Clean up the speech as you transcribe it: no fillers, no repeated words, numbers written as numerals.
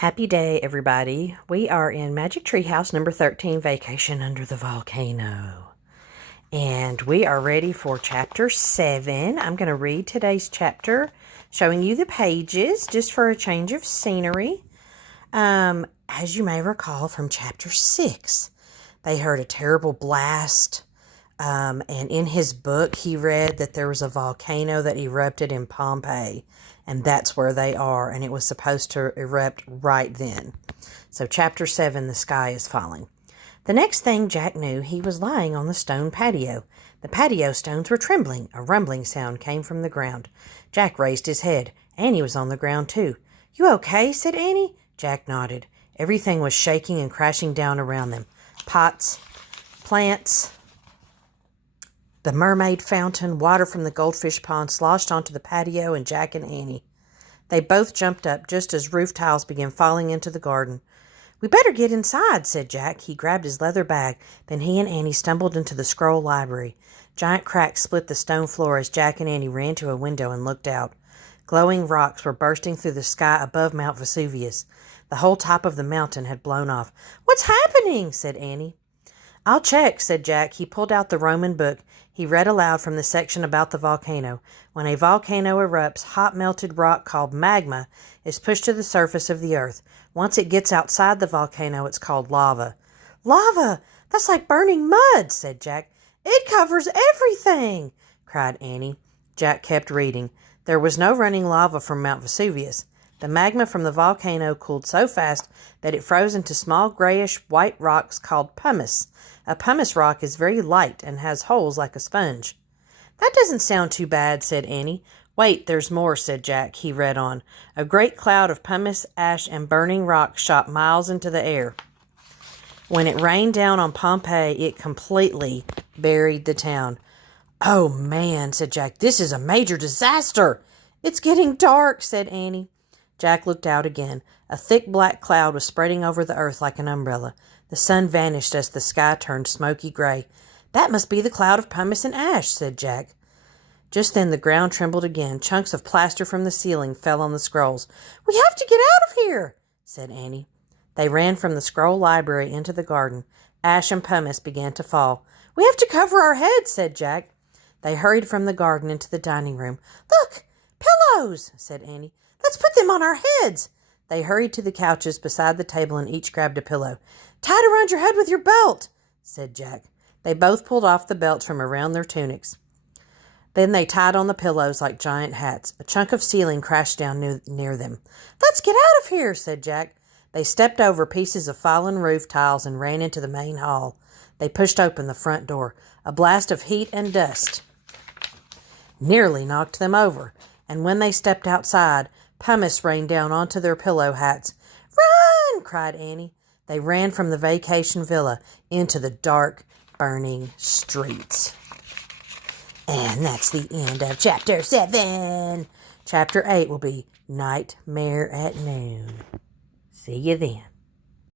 Happy day, everybody. We are in Magic Tree House number 13, Vacation Under the Volcano. And we are ready for chapter 7. I'm going to read today's chapter, showing you the pages, just for a change of scenery. As you may recall from chapter 6, they heard a terrible blast. And in his book, he read that there was a volcano that erupted in Pompeii. And that's where they are, and it was supposed to erupt right then. So chapter 7, the sky is falling. The next thing Jack knew, he was lying on the stone patio. The patio stones were trembling. A rumbling sound came from the ground. Jack raised his head. Annie was on the ground too. "You okay?" said Annie. Jack nodded. Everything was shaking and crashing down around them. Pots, plants, the mermaid fountain, water from the goldfish pond sloshed onto the patio and Jack and Annie. They both jumped up just as roof tiles began falling into the garden. "We better get inside," said Jack. He grabbed his leather bag. Then he and Annie stumbled into the scroll library. Giant cracks split the stone floor as Jack and Annie ran to a window and looked out. Glowing rocks were bursting through the sky above Mount Vesuvius. The whole top of the mountain had blown off. "What's happening?" said Annie. "I'll check," said Jack. He pulled out the Roman book. He read aloud from the section about the volcano. When a volcano erupts, hot melted rock called magma is pushed to the surface of the earth. Once it gets outside the volcano, it's called lava. "Lava! That's like burning mud," said Jack. "It covers everything," cried Annie. Jack kept reading. There was no running lava from Mount Vesuvius. The magma from the volcano cooled so fast that it froze into small grayish-white rocks called pumice. A pumice rock is very light and has holes like a sponge. "That doesn't sound too bad," said Annie. "Wait, there's more," said Jack. He read on. A great cloud of pumice, ash, and burning rock shot miles into the air. When it rained down on Pompeii, it completely buried the town. "Oh, man," said Jack. "This is a major disaster." "It's getting dark," said Annie. Jack looked out again. A thick black cloud was spreading over the earth like an umbrella. The sun vanished as the sky turned smoky gray. "That must be the cloud of pumice and ash," said Jack. Just then the ground trembled again. Chunks of plaster from the ceiling fell on the scrolls. "We have to get out of here," said Annie. They ran from the scroll library into the garden. Ash and pumice began to fall. "We have to cover our heads," said Jack. They hurried from the garden into the dining room. "Look, pillows," said Annie. "Let's put them on our heads." They hurried to the couches beside the table and each grabbed a pillow. "Tie it around your head with your belt," said Jack. They both pulled off the belts from around their tunics. Then they tied on the pillows like giant hats. A chunk of ceiling crashed down near them. "Let's get out of here," said Jack. They stepped over pieces of fallen roof tiles and ran into the main hall. They pushed open the front door. A blast of heat and dust nearly knocked them over, and when they stepped outside, pumice rained down onto their pillow hats. "Run!" cried Annie. They ran from the vacation villa into the dark, burning streets. And that's the end of chapter 7. Chapter 8 will be Nightmare at Noon. See you then.